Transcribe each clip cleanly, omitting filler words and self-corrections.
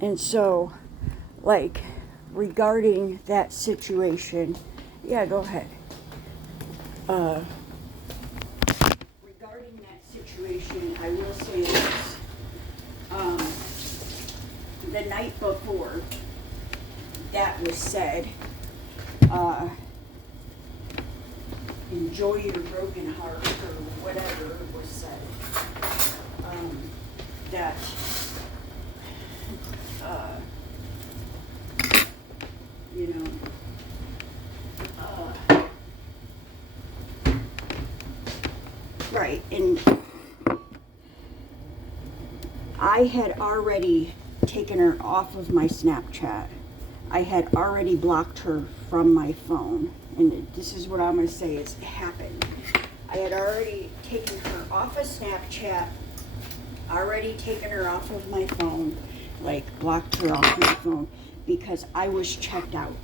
And so, like, regarding that situation, yeah, go ahead. Regarding that situation, I will say this. The night before that was said, enjoy your broken heart, or whatever was said. That you know, right, and I had already taken her off of my Snapchat. I had already blocked her from my phone, and this is what I'm going to say is happened. I had already taken her off of Snapchat, already taken her off of my phone, like blocked her off my phone, because I was checked out.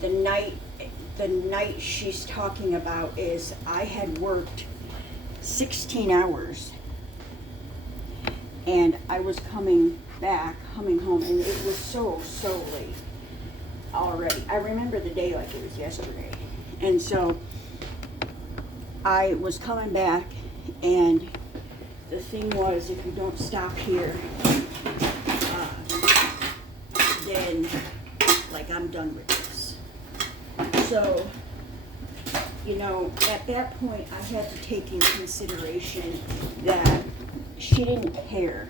The night she's talking about is I had worked 16 hours, and I was coming home, and it was so late already. I remember the day like it was yesterday. And so I was coming back, and the thing was, if you don't stop here, then, like, I'm done with this. So, you know, at that point, I had to take in consideration that she didn't care,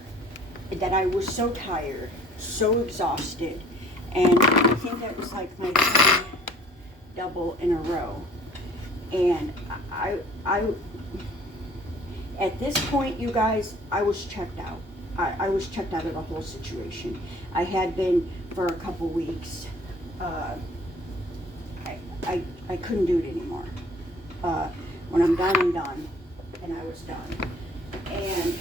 that I was so tired, so exhausted, and I think that was like my third double in a row. And I at this point, you guys, I was checked out. I was checked out of the whole situation. I had been for a couple weeks. I couldn't do it anymore. When I'm done, and I was done. And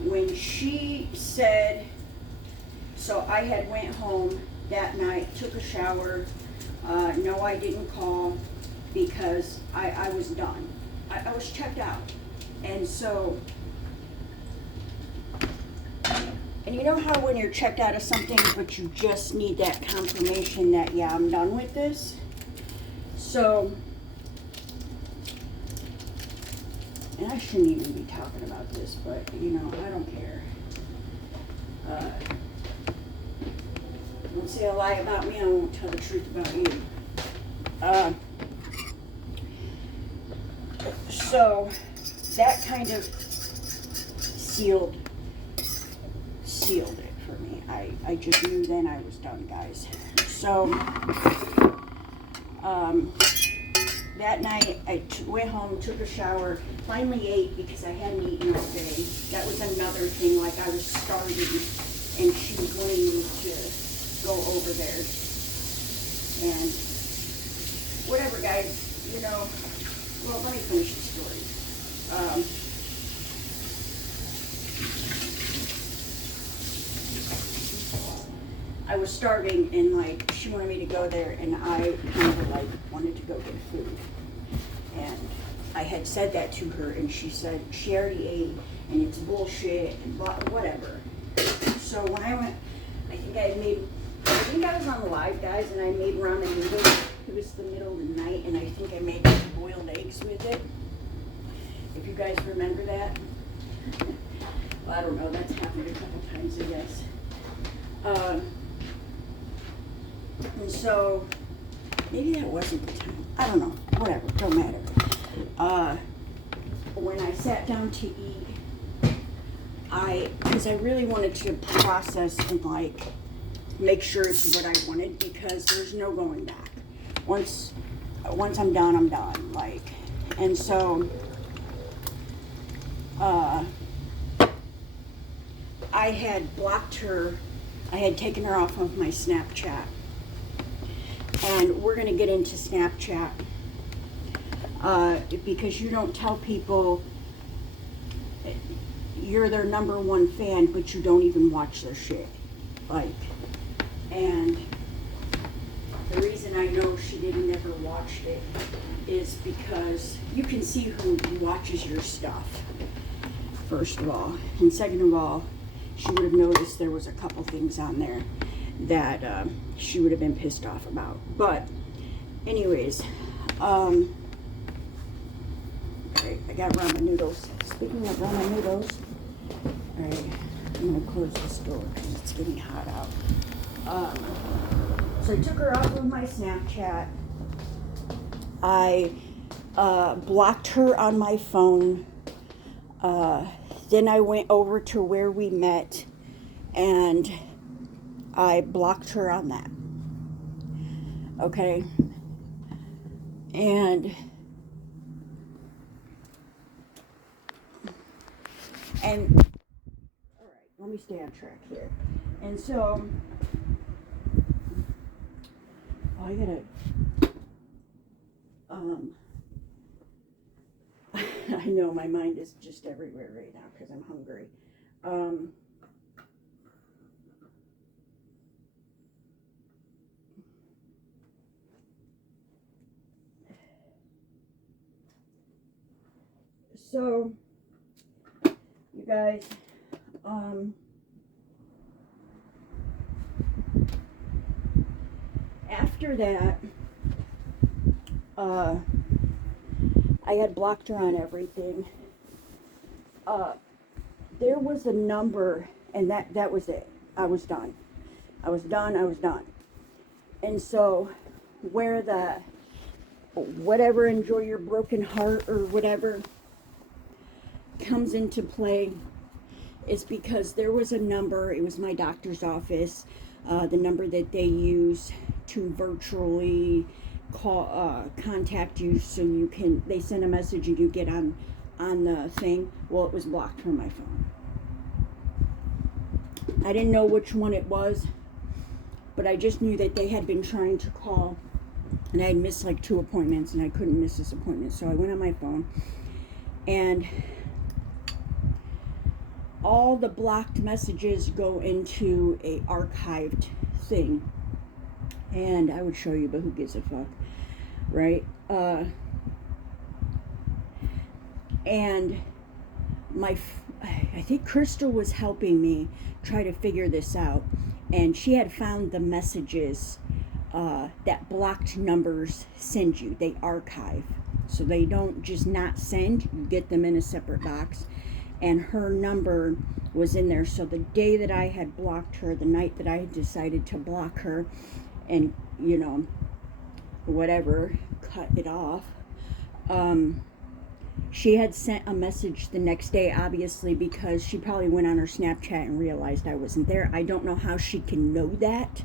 when she said, so I had went home that night, took a shower. No, I didn't call because I was done. I was checked out. And so, and you know how when you're checked out of something, but you just need that confirmation that, yeah, I'm done with this? So, and I shouldn't even be talking about this, but, you know, I don't care. Don't say a lie about me, I won't tell the truth about you. So, that kind of sealed it for me. I just knew then I was done, guys. So, that night I went home, took a shower, finally ate because I hadn't eaten all day. That was another thing, like I was starving, and she wanted me to go over there. And whatever, guys, you know, well, let me finish the story. I was starving, and like she wanted me to go there, and I kind of like wanted to go get food. And I had said that to her, and she said she already ate, and it's bullshit, and blah, whatever. So when I went, I think I was on the live, guys, and I made ramen noodles. It was the middle of the night, and I think I made boiled eggs with it. If you guys remember that. Well, I don't know, that's happened a couple times, I guess. And so, maybe that wasn't the time. I don't know, whatever, don't matter. When I sat down to eat, because I really wanted to process and like, make sure it's what I wanted, because there's no going back. Once I'm done, like, and so, I had blocked her, I had taken her off of my Snapchat, and we're gonna get into Snapchat, because you don't tell people you're their #1 fan, but you don't even watch their shit, like, and the reason I know she never watched it is because you can see who watches your stuff. first of all. And second of all, she would have noticed there was a couple things on there that she would have been pissed off about. But anyways, okay, I got ramen noodles. Speaking of ramen noodles, all right, I'm gonna close this door because it's getting hot out. So I took her off of my Snapchat. I blocked her on my phone. Then I went over to where we met and I blocked her on that. Okay. And all right, let me stay on track here. And so, I gotta, I know my mind is just everywhere right now because I'm hungry. So, you guys, after that, I had blocked her on everything. There was a number, and that was it. I was done. I was done. And so, where the whatever enjoy your broken heart or whatever comes into play is because there was a number, it was my doctor's office, the number that they use to virtually call, contact you so you can, they send a message and you get on the thing. Well, it was blocked from my phone. I didn't know which one it was, but I just knew that they had been trying to call, and I had missed like 2 appointments, and I couldn't miss this appointment, so I went on my phone, and all the blocked messages go into a archived thing, and I would show you, but who gives a fuck, right? And I think Crystal was helping me try to figure this out, and she had found the messages that blocked numbers send you. They archive, so they don't just not send, you get them in a separate box, and her number was in there. So the day that I had blocked her, the night that I had decided to block her and, you know, whatever, cut it off, she had sent a message the next day, obviously, because she probably went on her Snapchat and realized I wasn't there. I don't know how she can know that,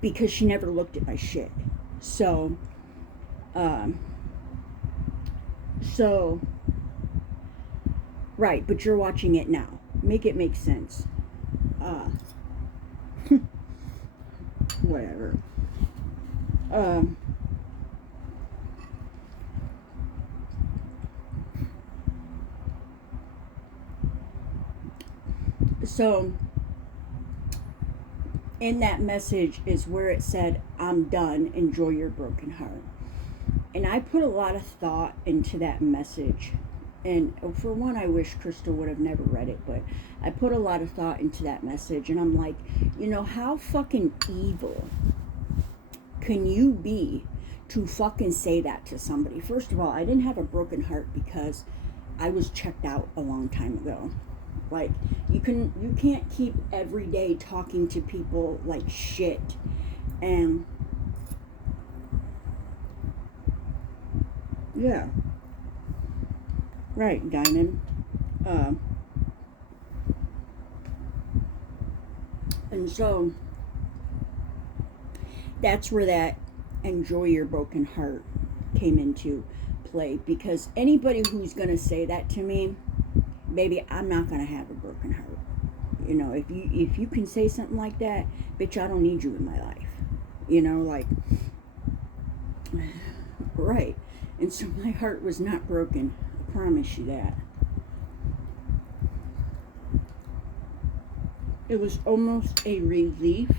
because she never looked at my shit. So, right, but you're watching it now. Make it make sense. Whatever. So, in that message is where it said, I'm done, enjoy your broken heart. And I put a lot of thought into that message. And for one, I wish Crystal would have never read it, but I put a lot of thought into that message. And I'm like, you know, how fucking evil can you be to fucking say that to somebody? First of all, I didn't have a broken heart because I was checked out a long time ago. Like, you can't keep every day talking to people like shit. And yeah, right, Diamond. And so that's where that enjoy your broken heart came into play, because anybody who's gonna say that to me, baby, I'm not gonna have a broken heart. You know, if you can say something like that, bitch, I don't need you in my life. You know, like, right. And so my heart was not broken. I promise you that. It was almost a relief,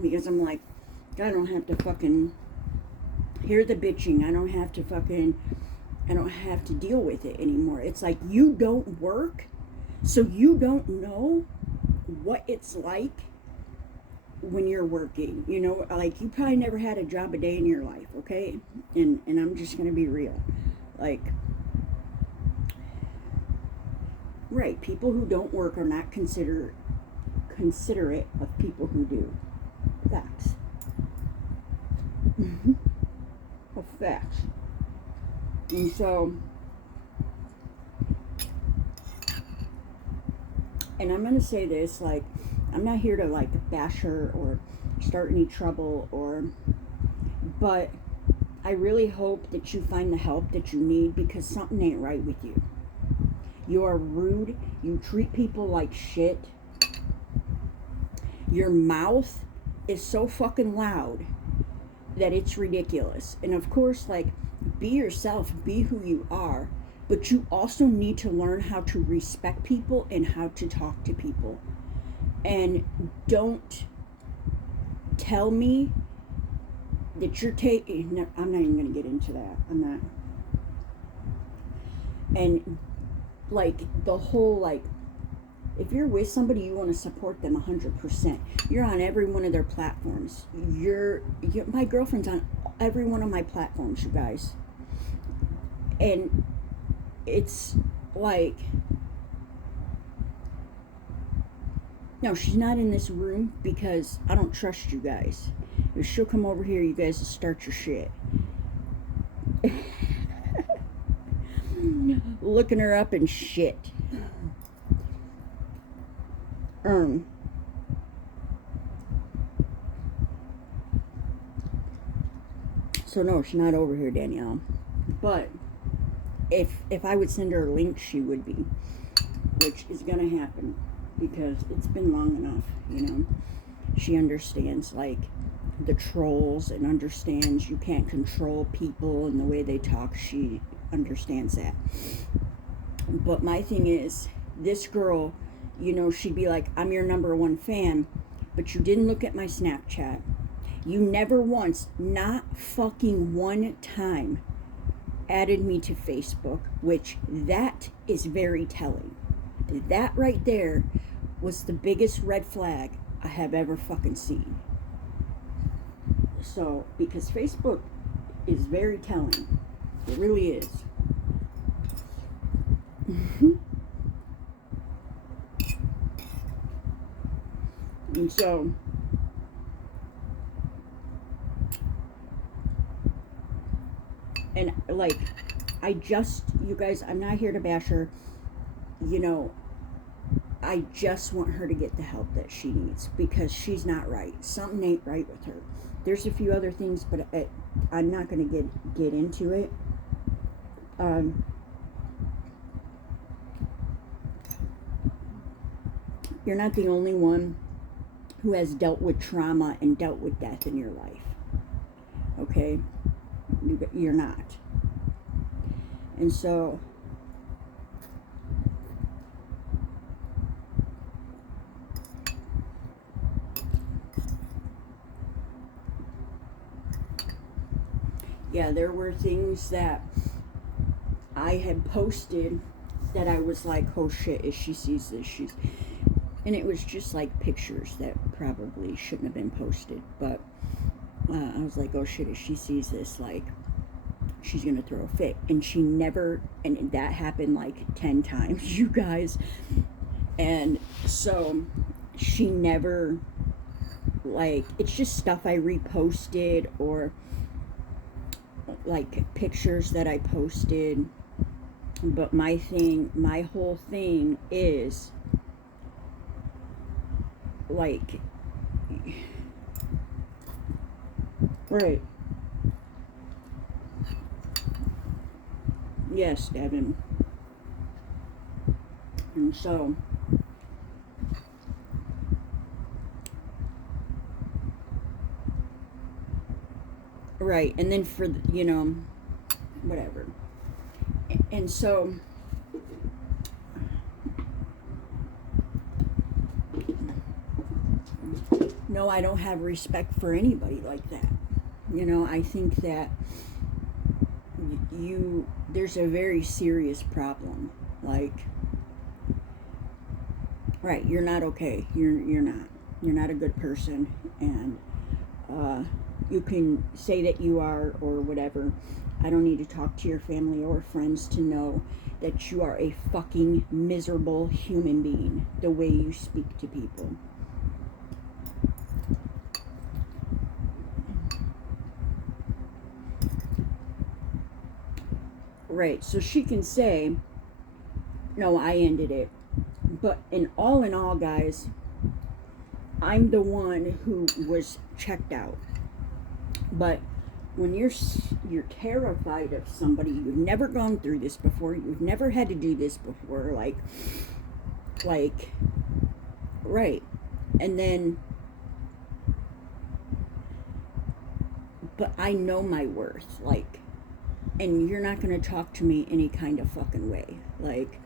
because I'm like, I don't have to fucking hear the bitching. I don't have to fucking I don't have to deal with it anymore. It's like, you don't work, so you don't know what it's like when you're working. You know, like, you probably never had a job a day in your life, okay? And I'm just gonna be real. Like, right, people who don't work are not considerate of people who do. Facts. Of facts. And so, and I'm gonna say this, like, I'm not here to like bash her or start any trouble, but I really hope that you find the help that you need, because something ain't right with you. You are rude. You treat people like shit. Your mouth is so fucking loud that it's ridiculous. And of course, like, be yourself, be who you are, but you also need to learn how to respect people and how to talk to people. And don't tell me that you're taking, no, I'm not even going to get into that. I'm not. And like, the whole, like, if you're with somebody, you want to support them 100%. You're on every one of their platforms. My girlfriend's on every one of my platforms, you guys. And it's like, no, she's not in this room because I don't trust you guys. If she'll come over here, you guys will start your shit. Looking her up and shit. So no, she's not over here, Danielle. But if I would send her a link, she would be, which is gonna happen because it's been long enough, you know. She understands, like, the trolls, and understands you can't control people and the way they talk. She understands that. But my thing is, this girl, you know, she'd be like, I'm your #1 fan, but you didn't look at my Snapchat. You never once, not fucking one time, added me to Facebook, which that is very telling. That right there was the biggest red flag I have ever fucking seen. So, because Facebook is very telling. It really is. And so, and like, you guys, I'm not here to bash her, you know, I just want her to get the help that she needs, because she's not right. Something ain't right with her. There's a few other things, but I'm not going to get into it. You're not the only one who has dealt with trauma and dealt with death in your life. Okay? You're not. And so, yeah, there were things that I had posted that I was like, oh shit, if she sees this, and it was just like pictures that probably shouldn't have been posted, but I was like, oh shit, if she sees this, like, she's gonna throw a fit. And she never, and that happened like 10 times, you guys. And so she never, like, it's just stuff I reposted, or like pictures that I posted. But my whole thing is, like, right. Yes, Devin. And so, right, and then for, you know, whatever. And so, no, I don't have respect for anybody like that. You know, I think that you there's a very serious problem. Like, right, you're not okay. You're not. You're not a good person, and you can say that you are or whatever. I don't need to talk to your family or friends to know that you are a fucking miserable human being, the way you speak to people. Right, so she can say, no, I ended it. But in all, guys, I'm the one who was checked out. But when you're terrified of somebody, you've never gone through this before, you've never had to do this before, like, right. And then, but I know my worth, like, and you're not going to talk to me any kind of fucking way. Like,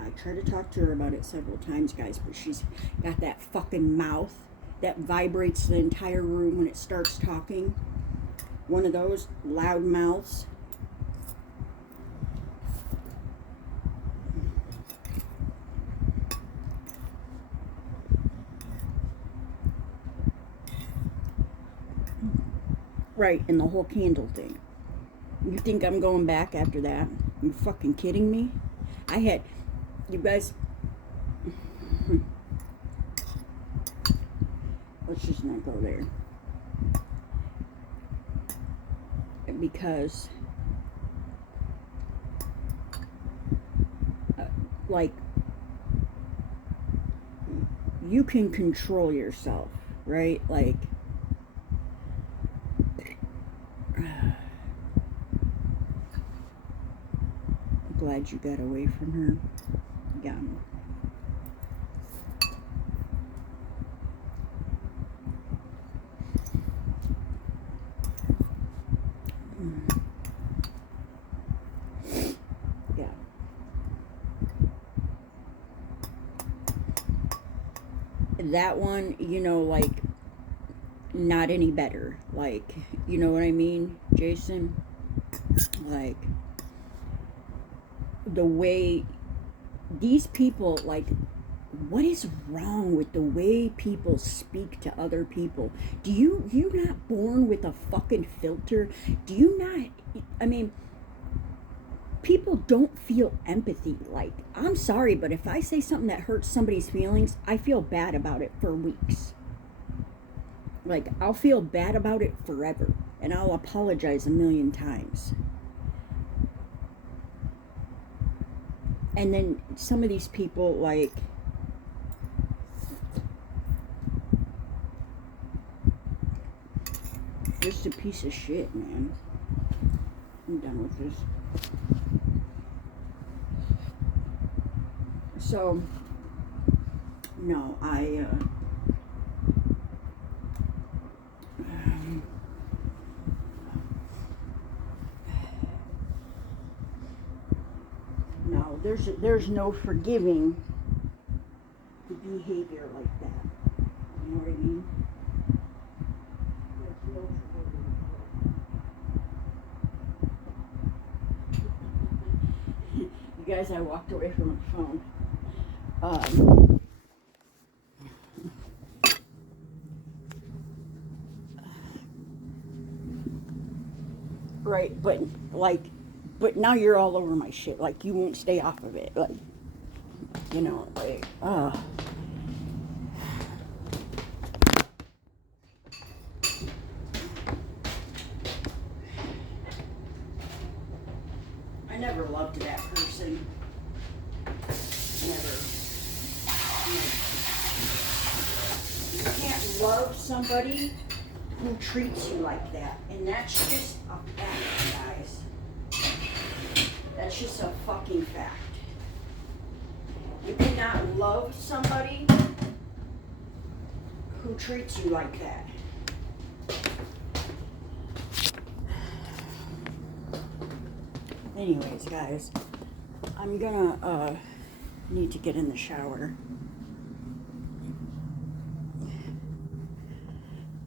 I tried to talk to her about it several times, guys, but she's got that fucking mouth that vibrates the entire room when it starts talking. One of those loud mouths. Right, and the whole candle thing. You think I'm going back after that? You fucking kidding me? I had, you guys, let's just not go there. Because, like, you can control yourself, right? Like, I'm glad you got away from her. Yeah. Yeah. That one, you know, like, not any better. Like, you know what I mean, Jason? Like, the way these people, like, what is wrong with the way people speak to other people? Do you not born with a fucking filter? Do you not, I mean, people don't feel empathy. Like, I'm sorry, but if I say something that hurts somebody's feelings, I feel bad about it for weeks. Like, I'll feel bad about it forever, and I'll apologize a million times. And then some of these people, like, just a piece of shit, man. I'm done with this. So, no, no, there's no forgiving the behavior like that. You know what I mean? There's no forgiving. You guys, I walked away from the phone. Right, but now you're all over my shit. Like, you won't stay off of it. Like, you know, like, I never loved that person. Never. You can't love somebody who treats you like that. And that's just a fact, guys. That's just a fucking fact. You cannot love somebody who treats you like that. Anyways, guys, I'm gonna need to get in the shower.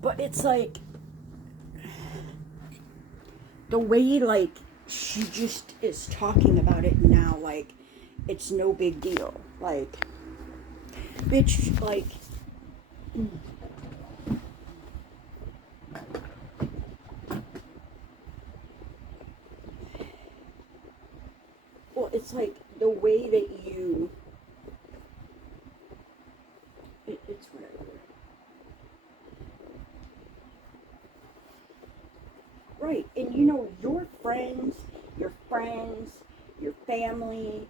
But it's like, the way, like, she just is talking about it now, like, it's no big deal. Like, bitch, like, well, it's like the way that you, it's whatever. Right, and you know, your friends, your family,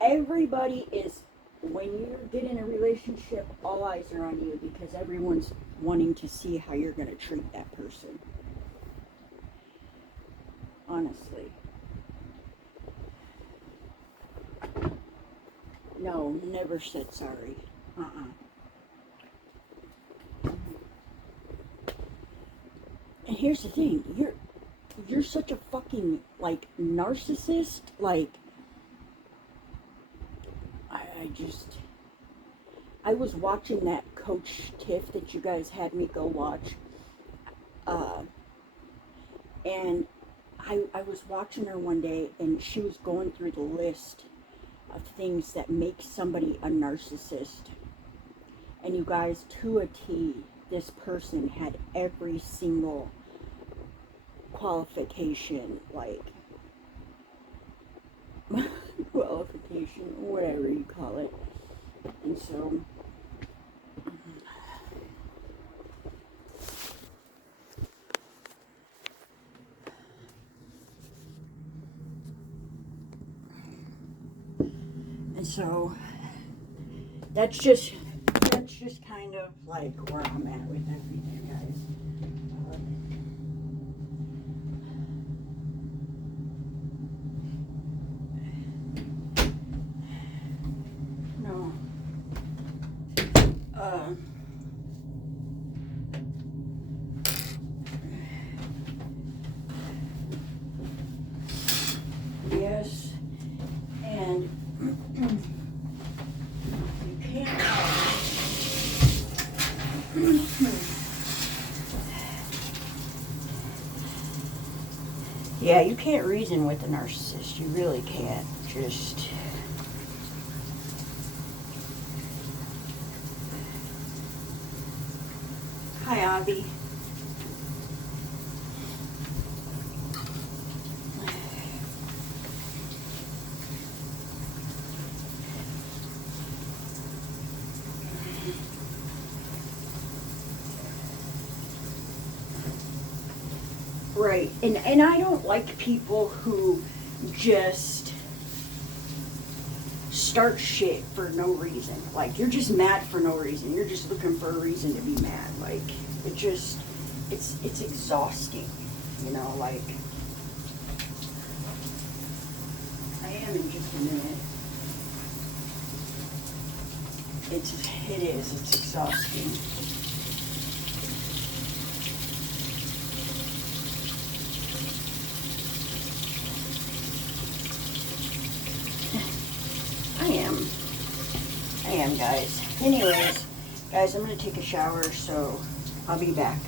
everybody is, when you get in a relationship, all eyes are on you because everyone's wanting to see how you're going to treat that person. Honestly. No, never said sorry. And here's the thing, you're such a fucking, like, narcissist, like, I was watching that Coach Tiff that you guys had me go watch, and I was watching her one day, and she was going through the list of things that make somebody a narcissist, and you guys, to a T, this person had every single qualification, like, qualification, whatever you call it. And so, that's just kind of like where I'm at with everything, guys. No. Yes, and you can't. Yeah, you can't reason with a narcissist. You really can't. Just. Hi, Avi. Right, and I don't like people who just start shit for no reason. Like, you're just mad for no reason. You're just looking for a reason to be mad. Like, it's exhausting, you know, like, I am in just a minute. It's exhausting. I am, guys. Anyways, guys, I'm going to take a shower, so I'll be back.